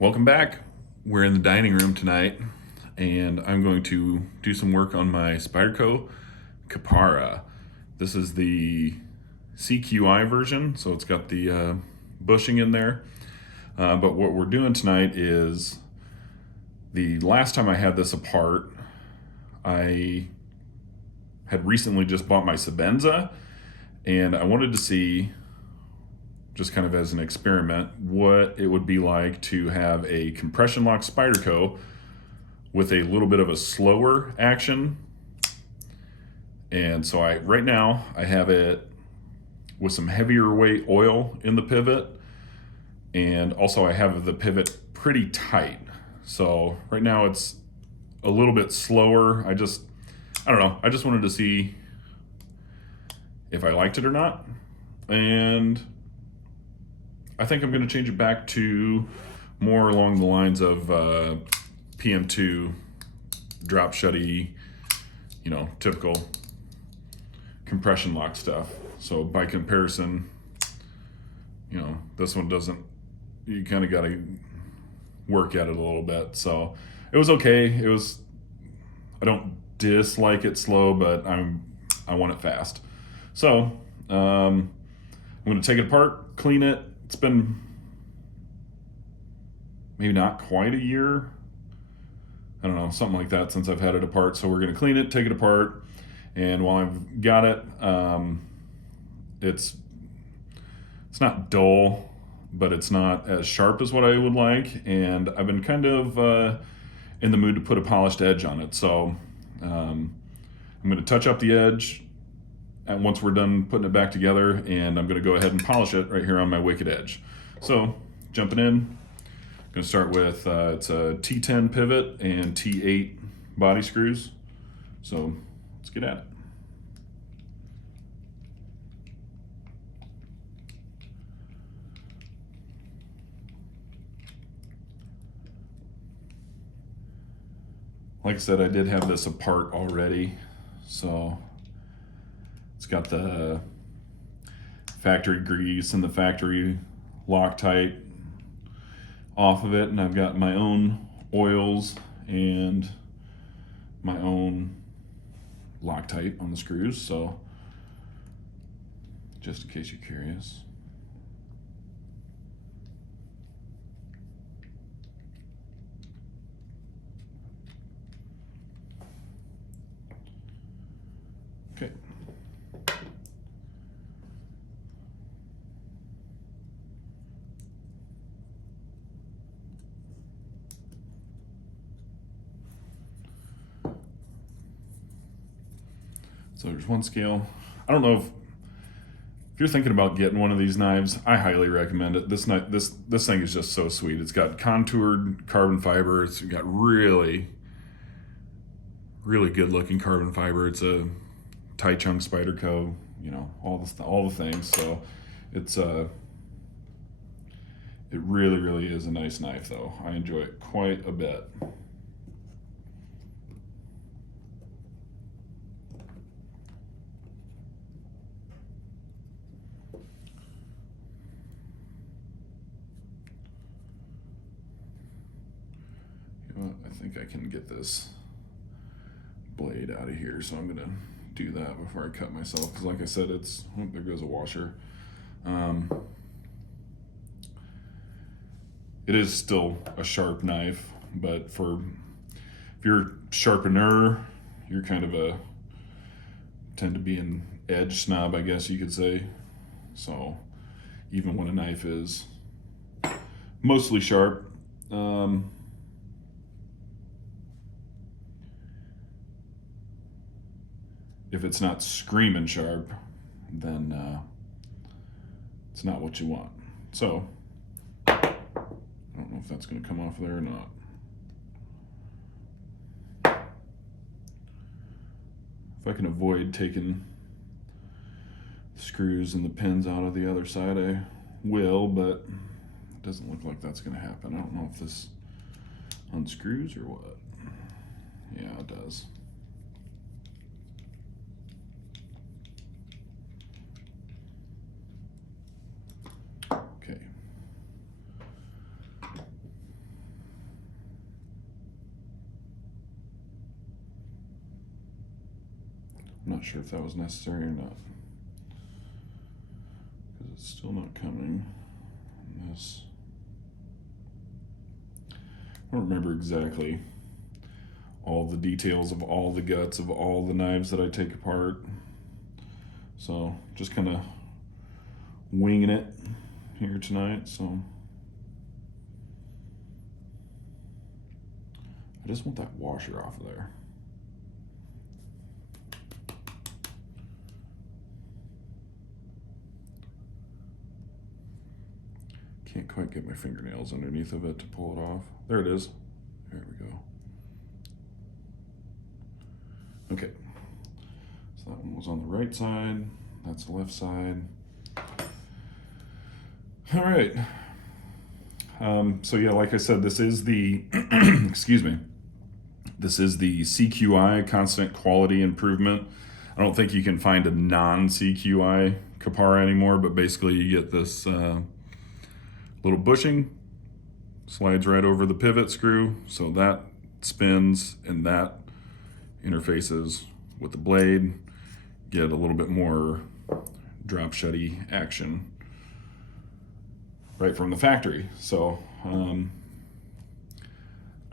Welcome back. We're in the dining room tonight, and I'm going to do some work on my Spyderco Kapara. This is the CQI version, so it's got the bushing in there. But what we're doing tonight is, the last time I had this apart, I had recently just bought my Sabenza, and I wanted to see, just kind of as an experiment, what it would be like to have a compression lock Spyderco with a little bit of a slower action. And so right now I have it with some heavier weight oil in the pivot, and also I have the pivot pretty tight. So right now it's a little bit slower. I don't know, I just wanted to see if I liked it or not. And I think I'm going to change it back to more along the lines of PM2 drop shutty, typical compression lock stuff. So by comparison, this one doesn't, you kind of got to work at it a little bit. So it was okay. I don't dislike it slow, but I want it fast. So I'm going to take it apart, clean it. It's been maybe not quite a year, I don't know, something like that, since I've had it apart. So we're going to clean it, take it apart, and while I've got it, it's not dull, but it's not as sharp as what I would like, and I've been kind of in the mood to put a polished edge on it. So I'm going to touch up the edge and once we're done putting it back together, and I'm going to go ahead and polish it right here on my wicked edge. So jumping in, I'm going to start with it's a T10 pivot and T8 body screws. So let's get at it. Like I said, I did have this apart already, so it's got the factory grease and the factory Loctite off of it, and I've got my own oils and my own Loctite on the screws, so just in case you're curious. Okay. So there's one scale. I don't know if you're thinking about getting one of these knives, I highly recommend it. This thing is just so sweet. It's got contoured carbon fiber. It's got really, really good looking carbon fiber. It's a Tai-Chung Spyderco, all the things. So it's it really, really is a nice knife, though. I enjoy it quite a bit. I think I can get this blade out of here, so I'm gonna do that before I cut myself, because like I said, there goes a washer. It is still a sharp knife, but if you're a sharpener, you're kind of tend to be an edge snob, I guess you could say. So even when a knife is mostly sharp, if it's not screaming sharp, then it's not what you want. So I don't know if that's going to come off there or not. If I can avoid taking the screws and the pins out of the other side, I will, but it doesn't look like that's going to happen. I don't know if this unscrews or what. Yeah, it does. not sure if that was necessary or not, because it's still not coming. This, I don't remember exactly all the details of all the guts of all the knives that I take apart. So just kind of winging it here tonight. So I just want that washer off of there. Can't quite get my fingernails underneath of it to pull it off. There it is. There we go. Okay. So that one was on the right side. That's the left side. All right. So yeah, like I said, this is the, excuse me, this is the CQI, Constant Quality Improvement. I don't think you can find a non-CQI Kapara anymore, but basically you get this little bushing, slides right over the pivot screw, so that spins and that interfaces with the blade, get a little bit more drop shutty action right from the factory. So I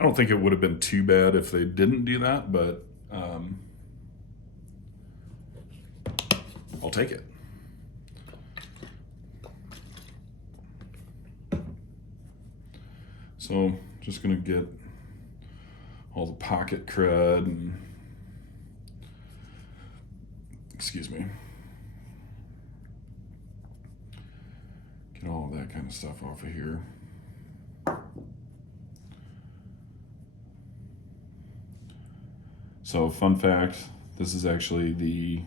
don't think it would have been too bad if they didn't do that, but I'll take it. So just gonna get all the pocket crud and, excuse me, get all of that kind of stuff off of here. So fun fact, this is actually the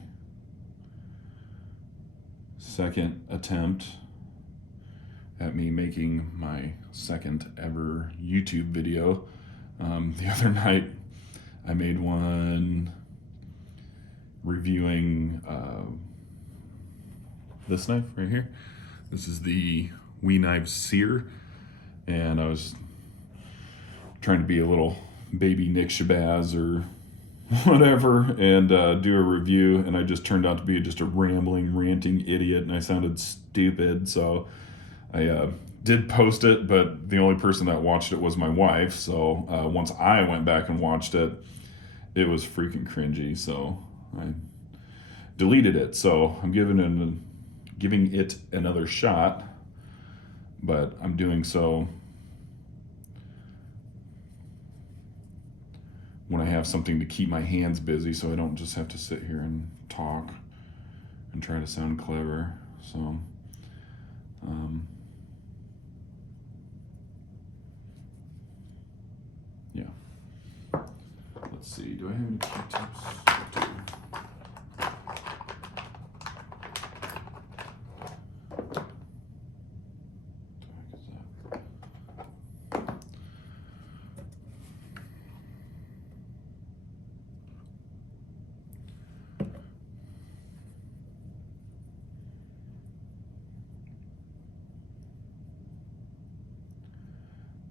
second attempt at me making my second ever YouTube video. The other night I made one reviewing this knife right here. This is the Wee Knives Sear, and I was trying to be a little baby Nick Shabazz or whatever and do a review, and I just turned out to be just a rambling, ranting idiot, and I sounded stupid, so I did post it, but the only person that watched it was my wife, so once I went back and watched it, it was freaking cringy, so I deleted it. So I'm giving it another shot, but I'm doing so when I have something to keep my hands busy, so I don't just have to sit here and talk and try to sound clever. So yeah, let's see, do I have any Q-tips?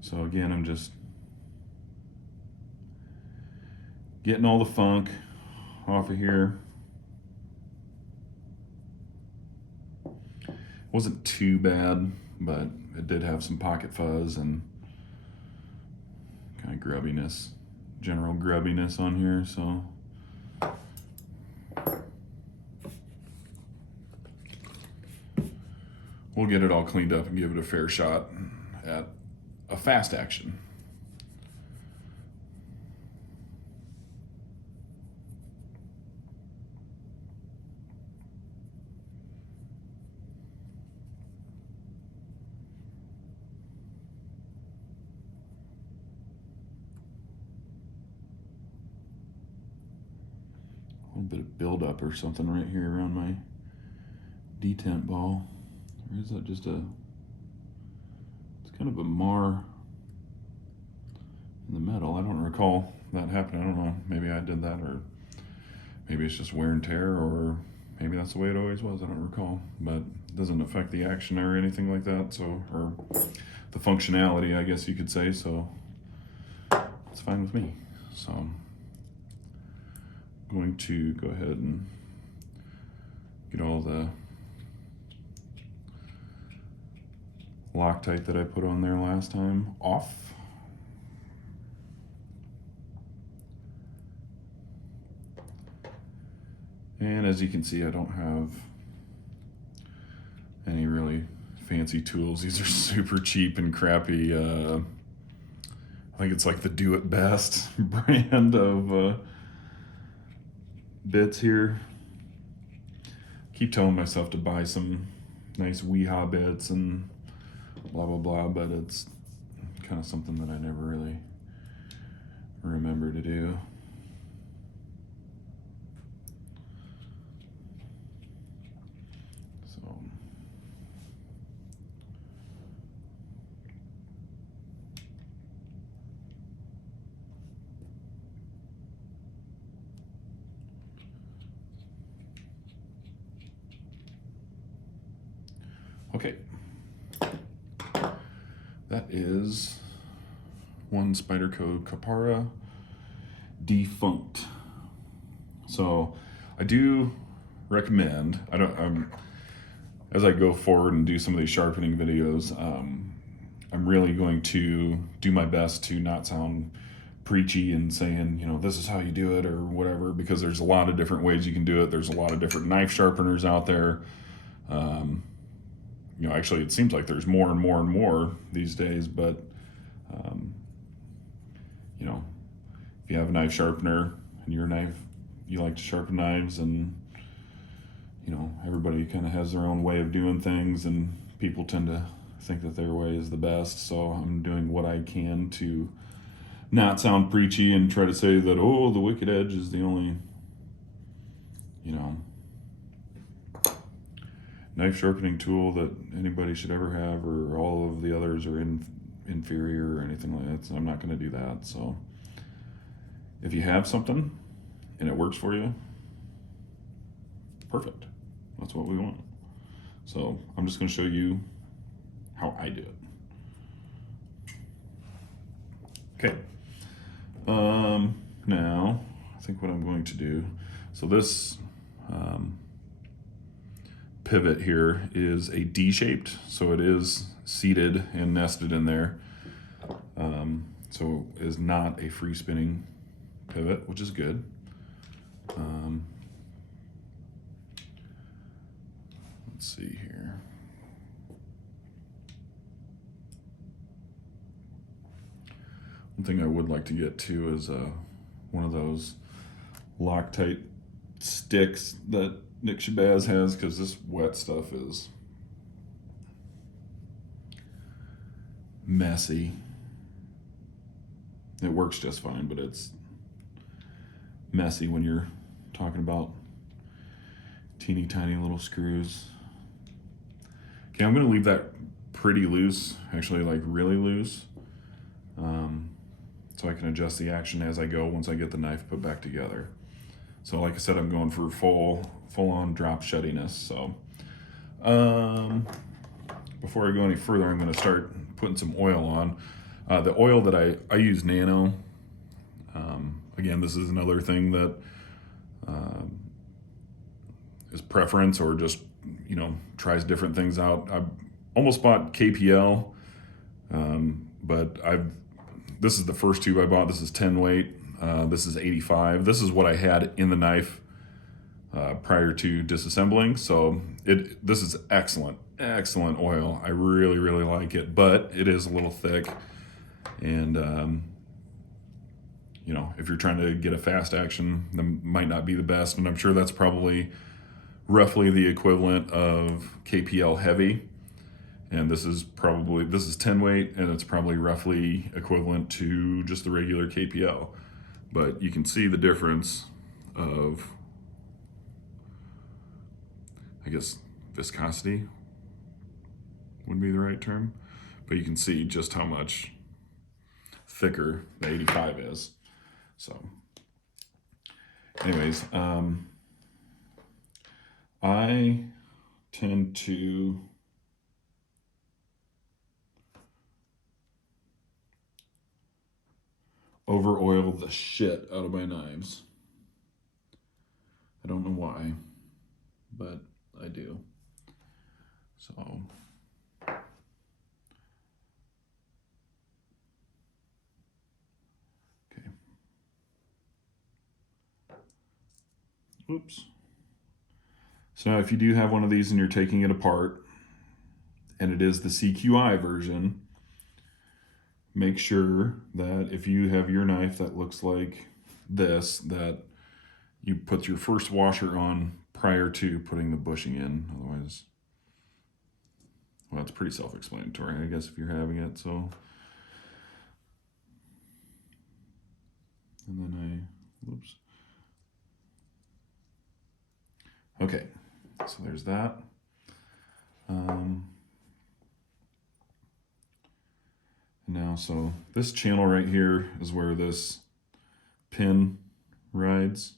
So again, I'm just getting all the funk off of here. Wasn't too bad, but it did have some pocket fuzz and kind of grubbiness, general grubbiness on here, so. We'll get it all cleaned up and give it a fair shot at a fast action. A little bit of buildup or something right here around my detent ball. Or is that just a, it's kind of a mar in the metal. I don't recall that happening. I don't know, maybe I did that, or maybe it's just wear and tear, or maybe that's the way it always was. I don't recall, but it doesn't affect the action or anything like that, so, or the functionality, I guess you could say, so it's fine with me. So I'm going to go ahead and Get all the Loctite that I put on there last time off. And as you can see, I don't have any really fancy tools. These are super cheap and crappy. I think it's like the Do It Best brand of bits here. Keep telling myself to buy some nice Weehaw bits and blah blah blah, but it's kind of something that I never really remember to do. So okay, that is one Spyderco Kapara defunct. So I do recommend, as I go forward and do some of these sharpening videos, I'm really going to do my best to not sound preachy and saying, you know, this is how you do it or whatever, because there's a lot of different ways you can do it. There's a lot of different knife sharpeners out there. You know, actually it seems like there's more and more and more these days, but you know, if you have a knife sharpener and you like to sharpen knives, and you know, everybody kind of has their own way of doing things, and people tend to think that their way is the best. So I'm doing what I can to not sound preachy and try to say that, oh, the Wicked Edge is the only, you know, knife sharpening tool that anybody should ever have, or all of the others are inferior or anything like that. So I'm not going to do that. So if you have something and it works for you, perfect. That's what we want. So I'm just going to show you how I do it. Okay. Now I think what I'm going to do, so this pivot here is a D-shaped, so it is seated and nested in there. So it is not a free spinning pivot, which is good. Let's see here. One thing I would like to get to is one of those Loctite sticks that Nick Shabazz has, because this wet stuff is messy. It works just fine, but it's messy when you're talking about teeny tiny little screws. Okay, I'm going to leave that pretty loose, actually like really loose, so I can adjust the action as I go once I get the knife put back together. So like I said, I'm going for full-on drop shuttiness. So before I go any further, I'm going to start putting some oil on. The oil that I use Nano. Again, this is another thing that is preference, or just, you know, tries different things out. I almost bought KPL, but this is the first tube I bought. This is 10 weight. This is 85. This is what I had in the knife prior to disassembling. So this is excellent oil. I really, really like it, but it is a little thick. And, you know, if you're trying to get a fast action, that might not be the best. And I'm sure that's probably roughly the equivalent of KPL heavy. And this is 10 weight, and it's probably roughly equivalent to just the regular KPL. But you can see the difference of, I guess, viscosity would be the right term. But you can see just how much thicker the 85 is. So anyways, I tend to over oil the shit out of my knives. I don't know why, but I do. So okay. Oops. So now if you do have one of these and you're taking it apart, and it is the CQI version, make sure that if you have your knife that looks like this, that you put your first washer on prior to putting the bushing in. Otherwise, well, it's pretty self-explanatory, I guess, if you're having it. So, and then whoops. Okay, so there's that. Now, so this channel right here is where this pin rides,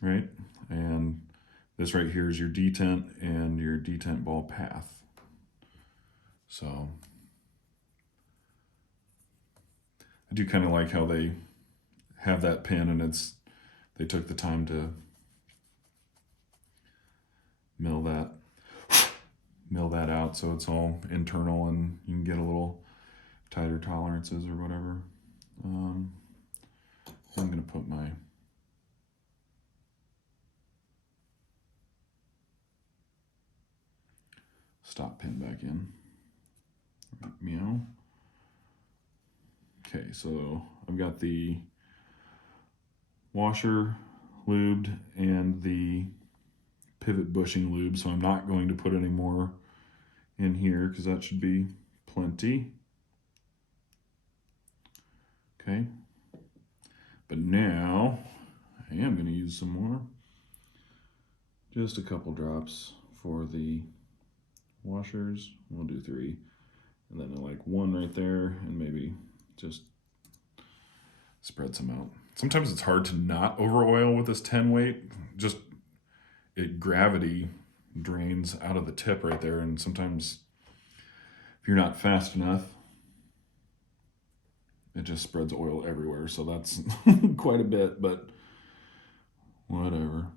right? And this right here is your detent and your detent ball path. So I do kind of like how they have that pin, and they took the time to mill that out so it's all internal and you can get a little tighter tolerances or whatever. I'm going to put my stop pin back in. Meow. Okay, so I've got the washer lubed and the pivot bushing lube, so I'm not going to put any more in here because that should be plenty. Okay, but now I am going to use some more. Just a couple drops for the washers. We'll do 3, and then like 1 right there, and maybe just spread some out. Sometimes it's hard to not over oil with this 10 weight. Just gravity drains out of the tip right there, and sometimes if you're not fast enough, it just spreads oil everywhere. So that's quite a bit, but whatever.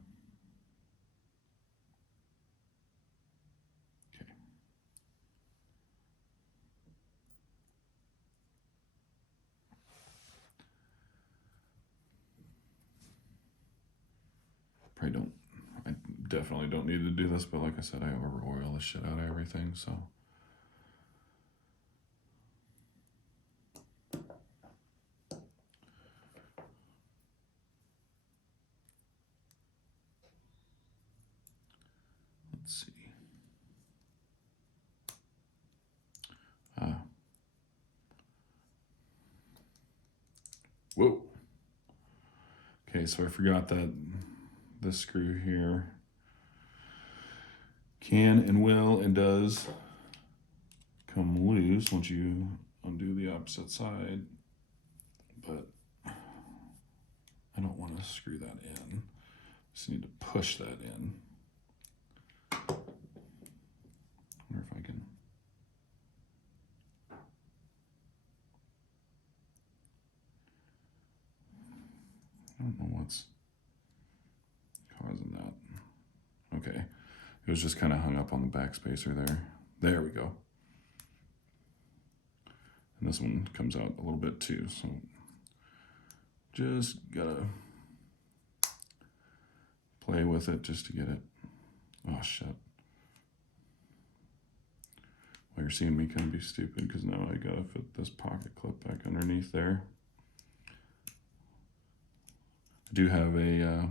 Okay. I definitely don't need to do this, but like I said, I over oil the shit out of everything, so. Let's see. Whoa. Okay, so I forgot that this screw here can and will and does come loose once you undo the opposite side, but I don't want to screw that in. Just need to push that in. I wonder if I can. I don't know what's causing that. Okay, it was just kind of hung up on the backspacer there. There we go. And this one comes out a little bit too, so just gotta play with it just to get it. Oh shit. Well, you're seeing me kind of be stupid because now I gotta fit this pocket clip back underneath there. I do have a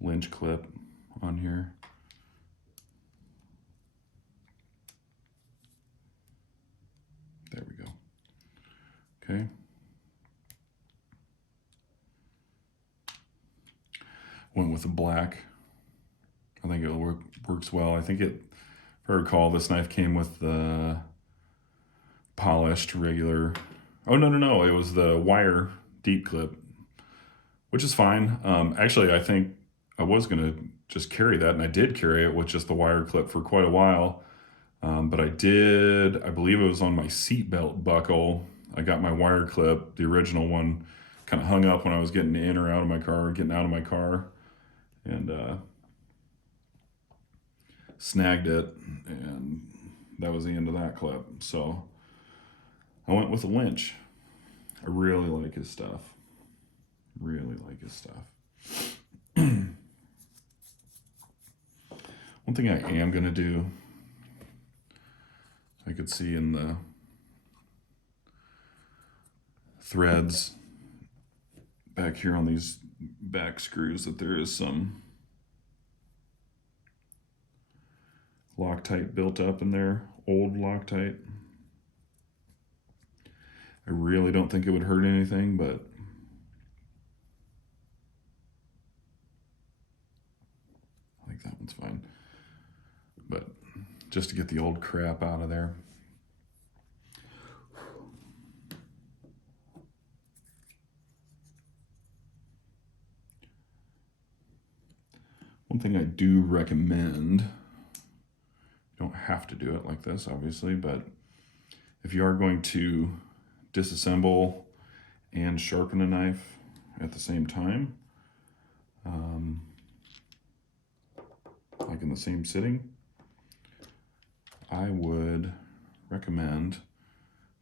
Lynch clip on here. There we go. Okay. Went with the black. I think it works well. I think if I recall, this knife came with the polished regular. Oh, no. It was the wire deep clip, which is fine. Actually, I think I was going to just carry that, and I did carry it with just the wire clip for quite a while. But I believe it was on my seatbelt buckle. I got my wire clip, the original one, kind of hung up when I was getting in or out of my car, getting out of my car. And snagged it, and that was the end of that clip. So I went with a winch. I really like his stuff. Really like his stuff. One thing I am going to do, I could see in the threads back here on these back screws that there is some Loctite built up in there, old Loctite. I really don't think it would hurt anything, but I think that one's fine. But just to get the old crap out of there. One thing I do recommend, you don't have to do it like this, obviously, but if you are going to disassemble and sharpen a knife at the same time, like in the same sitting, I would recommend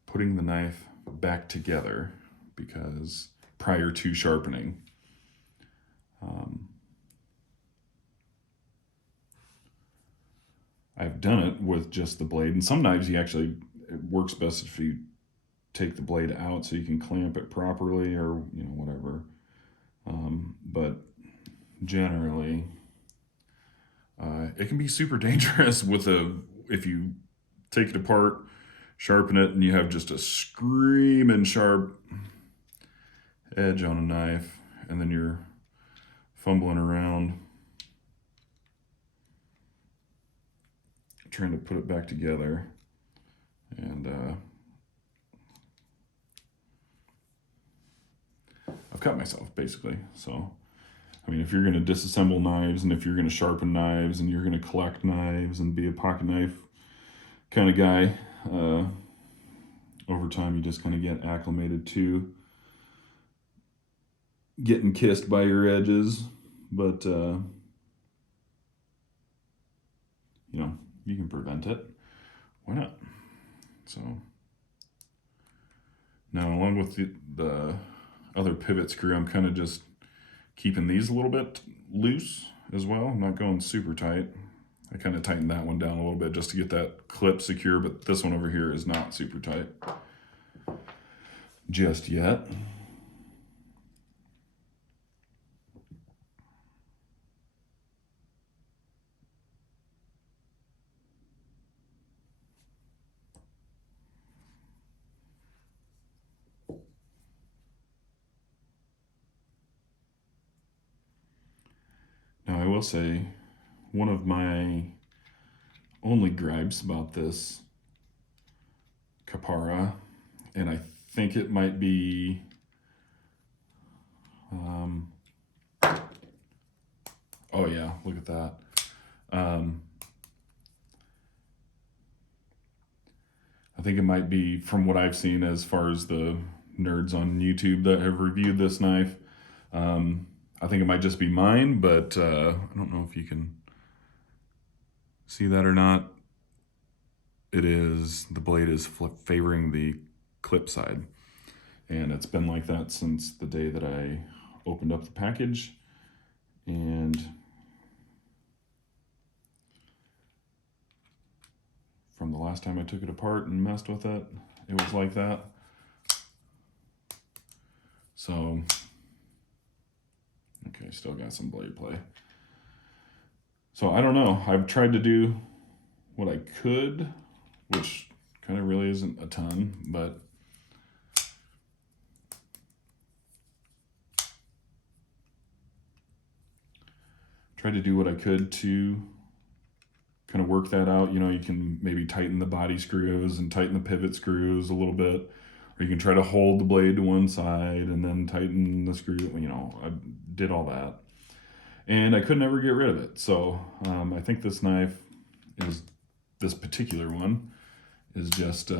putting the knife back together because prior to sharpening. I've done it with just the blade, and some knives it works best if you take the blade out so you can clamp it properly, or whatever. But generally, it can be super dangerous if you take it apart, sharpen it, and you have just a screaming sharp edge on a knife, and then you're fumbling around trying to put it back together, and I've cut myself basically. So I mean, if you're going to disassemble knives, and if you're going to sharpen knives, and you're going to collect knives and be a pocket knife kind of guy, over time you just kind of get acclimated to getting kissed by your edges. But you can prevent it. Why not? So now, along with the other pivot screw, I'm kind of just keeping these a little bit loose as well. I'm not going super tight. I kind of tightened that one down a little bit just to get that clip secure, but this one over here is not super tight just yet. Now, I will say, one of my only gripes about this Kapara, and I think it might be oh yeah, look at that. I think it might be, from what I've seen as far as the nerds on YouTube that have reviewed this knife, I think it might just be mine, but I don't know if you can see that or not. The blade is favoring the clip side, and it's been like that since the day that I opened up the package, and from the last time I took it apart and messed with it, it was like that. So, okay, still got some blade play. So I don't know. I've tried to do what I could, which kind of really isn't a ton, but tried to do what I could to kind of work that out. You can maybe tighten the body screws and tighten the pivot screws a little bit, or you can try to hold the blade to one side and then tighten the screw. I did all that, and I could never get rid of it. So I think this particular one is just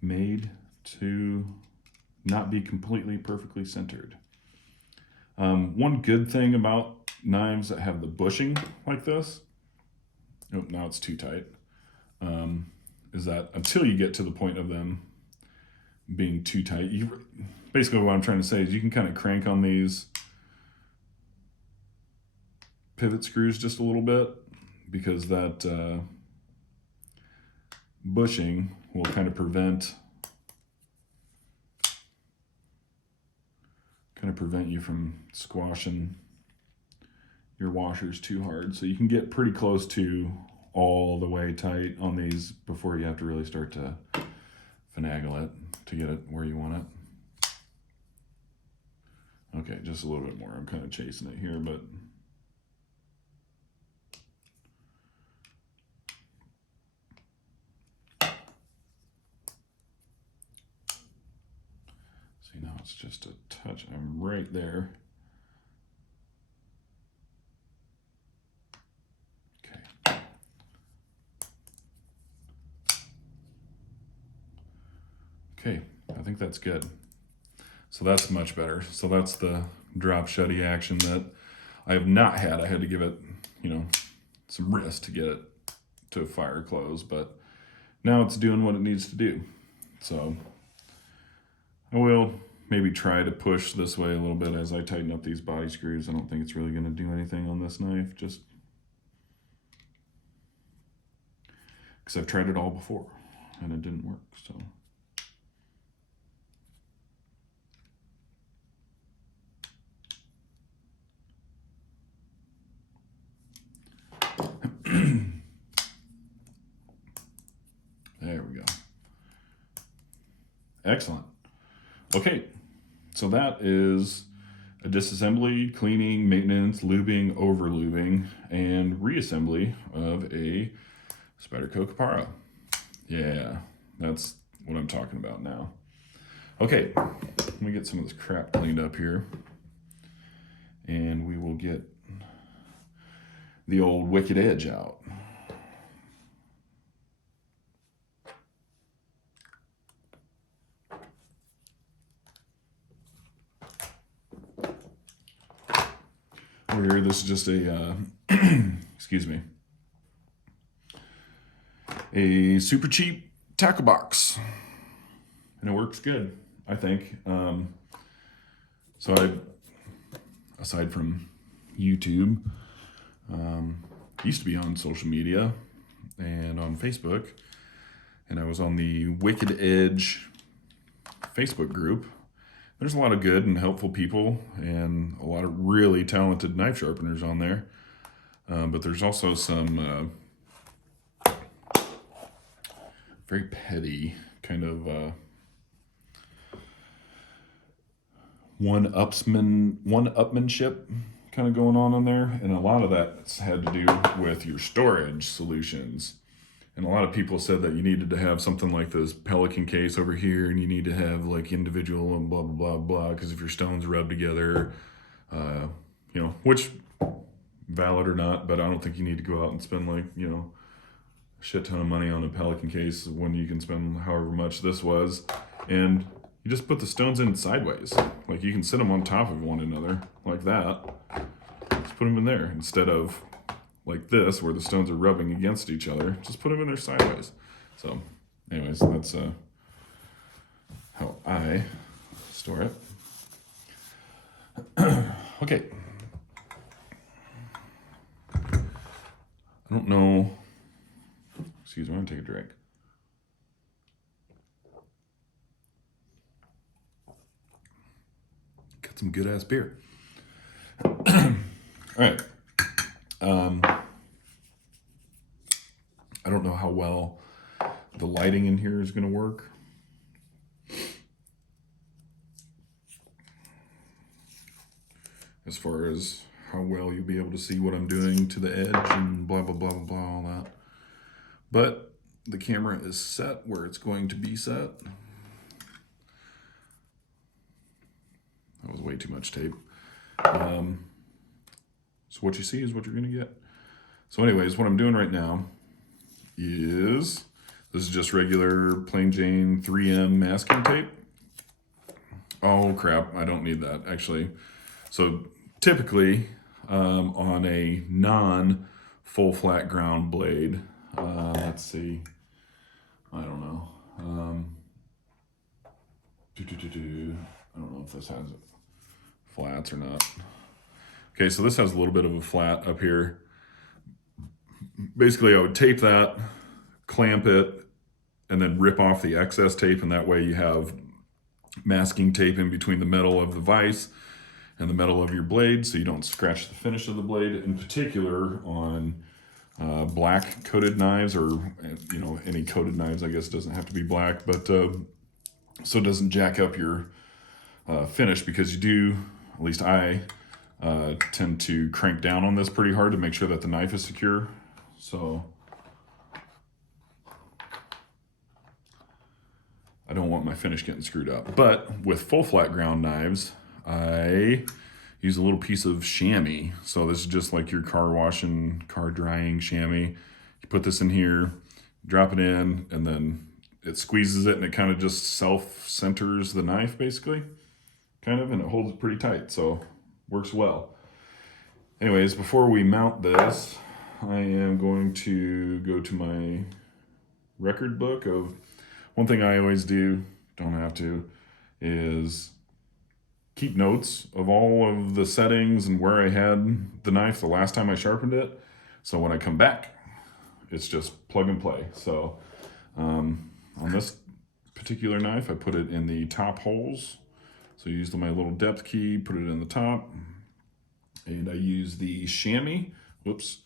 made to not be completely perfectly centered. One good thing about knives that have the bushing like this, oh, now it's too tight, is that until you get to the point of them being too tight, basically what I'm trying to say is you can kind of crank on these pivot screws just a little bit, because that bushing will kind of prevent you from squashing your washers too hard. So you can get pretty close to all the way tight on these before you have to really start to finagle it to get it where you want it. Okay, just a little bit more. I'm kind of chasing it here, but see, now it's just a touch. I'm right there. Okay. Okay, I think that's good. So that's much better. So that's the drop shutty action that I have not had. I had to give it, some wrist to get it to fire close, but now it's doing what it needs to do. So I will maybe try to push this way a little bit as I tighten up these body screws. I don't think it's really going to do anything on this knife, just because I've tried it all before and it didn't work. So there we go. Excellent. Okay, so that is a disassembly, cleaning, maintenance, lubing, over lubing, and reassembly of a Spyderco Kapara. Yeah, that's what I'm talking about now. Okay, let me get some of this crap cleaned up here, and we will get the old wicked edge out. Over here, this is just a, excuse me, a super cheap tackle box, and it works good, I think. So aside from YouTube, used to be on social media and on Facebook, and I was on the Wicked Edge Facebook group. There's a lot of good and helpful people and a lot of really talented knife sharpeners on there. But there's also some very petty kind of one-upmanship kind of going on there. And a lot of that's had to do with your storage solutions. And a lot of people said that you needed to have something like this Pelican case over here, and you need to have like individual and blah, blah, blah, blah, because if your stones rub together, which valid or not, but I don't think you need to go out and spend like, a shit ton of money on a Pelican case when you can spend however much this was. And you just put the stones in sideways. Like you can sit them on top of one another like that. Just put them in there instead of like this, where the stones are rubbing against each other. Just put them in there sideways. So anyways, that's how I store it. Okay. I don't know. Excuse me, I'm gonna take a drink. Got some good ass beer. All right. I don't know how well the lighting in here is going to work. As far as how well you'll be able to see what I'm doing to the edge and blah, blah, blah, blah, blah, all that. But the camera is set where it's going to be set. That was way too much tape. So what you see is what you're going to get. So anyways, what I'm doing right now is, this is just regular plain Jane 3M masking tape. Oh crap, I don't need that actually. So typically on a non-full flat ground blade. Let's see. I don't know. I don't know if this has flats or not. Okay, so this has a little bit of a flat up here. Basically, I would tape that, clamp it, and then rip off the excess tape, and that way you have masking tape in between the metal of the vise and the metal of your blade, so you don't scratch the finish of the blade. In particular, on black coated knives, or any coated knives. I guess it doesn't have to be black, but so it doesn't jack up your finish, because you do, at least I tend to crank down on this pretty hard to make sure that the knife is secure. So I don't want my finish getting screwed up. But with full flat ground knives, I use a little piece of chamois. So this is just like your car washing, car drying chamois. You put this in here, drop it in, and then it squeezes it, and it kind of just self-centers the knife, basically, kind of, and it holds it pretty tight, so works well. Anyways, before we mount this, I am going to go to my record book of, one thing I always do, don't have to, is keep notes of all of the settings and where I had the knife the last time I sharpened it. So when I come back, it's just plug and play. So on this particular knife, I put it in the top holes. So I used my little depth key, put it in the top, and I use the chamois. Whoops.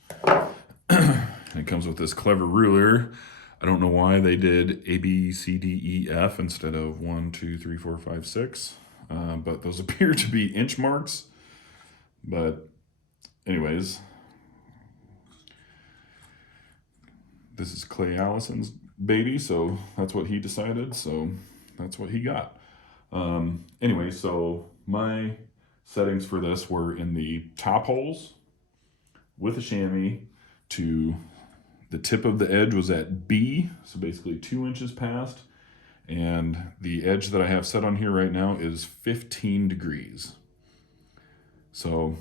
It comes with this clever ruler. I don't know why they did A, B, C, D, E, F instead of 1, 2, 3, 4, 5, 6. But those appear to be inch marks. But anyways, this is Clay Allison's baby, so that's what he decided. So that's what he got. Anyway, so my settings for this were in the top holes with a chamois. To the tip of the edge was at B, so basically 2 inches past. And the edge that I have set on here right now is 15 degrees. So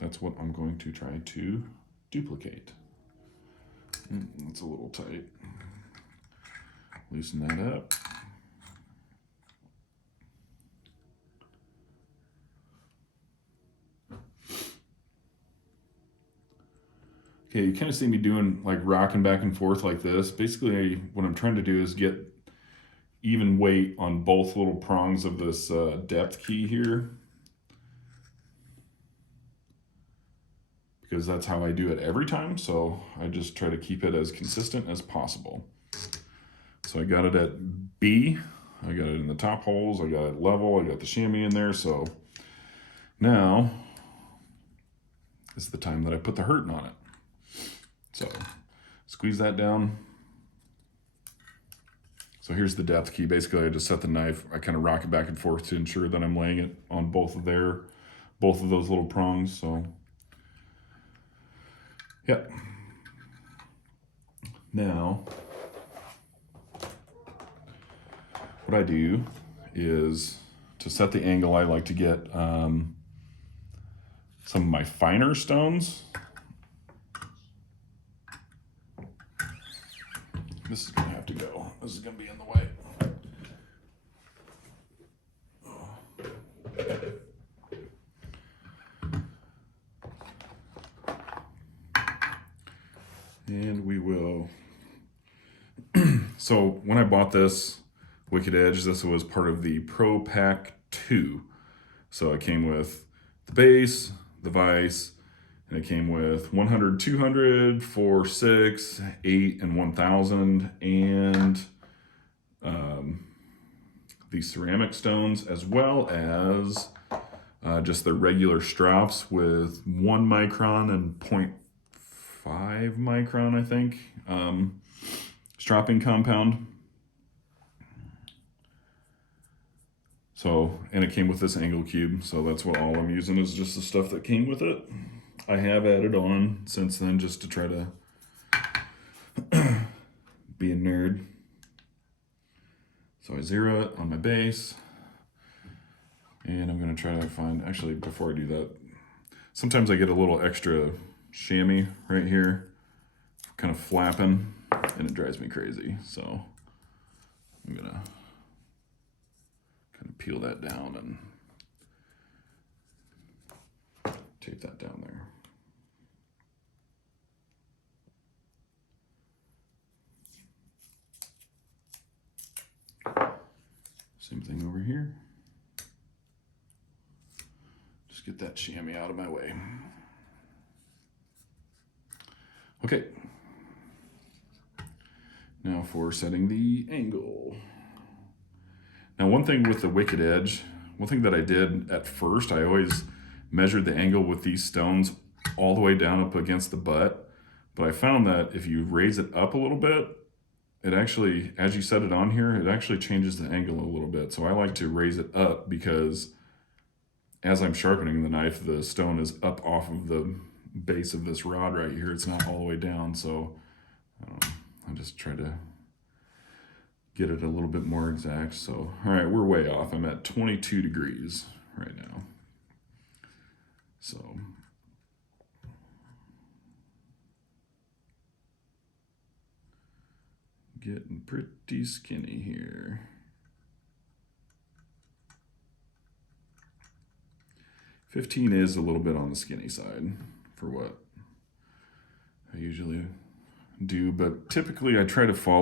that's what I'm going to try to duplicate. That's a little tight. Loosen that up. Okay, you kind of see me doing, like, rocking back and forth like this. Basically, what I'm trying to do is get even weight on both little prongs of this depth key here, because that's how I do it every time. So I just try to keep it as consistent as possible. So I got it at B, I got it in the top holes, I got it level, I got the chamois in there. So now is the time that I put the hurting on it. So squeeze that down. So here's the depth key. Basically, I just set the knife, I kind of rock it back and forth to ensure that I'm laying it on both of those little prongs. So yep. Now what I do is, to set the angle, I like to get some of my finer stones. This is gonna have to go. This is gonna be in the way. And we will. So when I bought this Wicked Edge, this was part of the Pro Pack 2. So it came with the base, the vise, and it came with 100, 200, 4, 6, 8, and 1000, and these ceramic stones, as well as just the regular strops with 1 micron and 0.5 micron, I think, stropping compound. So, and it came with this angle cube, so that's what all I'm using is just the stuff that came with it. I have added on since then just to try to be a nerd. So I zero it on my base, and I'm gonna try to find, actually before I do that, Sometimes I get a little extra chamois right here, kind of flapping, and it drives me crazy. So I'm gonna kind of peel that down and tape that down there. Same thing over here. Just get that chamois out of my way. Okay. Now for setting the angle. Now one thing with the wicked edge, one thing that I did at first, I always measured the angle with these stones all the way down up against the butt. But I found that if you raise it up a little bit, it actually, as you set it on here, it actually changes the angle a little bit. So I like to raise it up because as I'm sharpening the knife, the stone is up off of the base of this rod right here. It's not all the way down. So I just try to get it a little bit more exact. So, all right, we're way off. I'm at 22 degrees right now. So getting pretty skinny here. $15 is a little bit on the skinny side for what I usually do, but typically I try to follow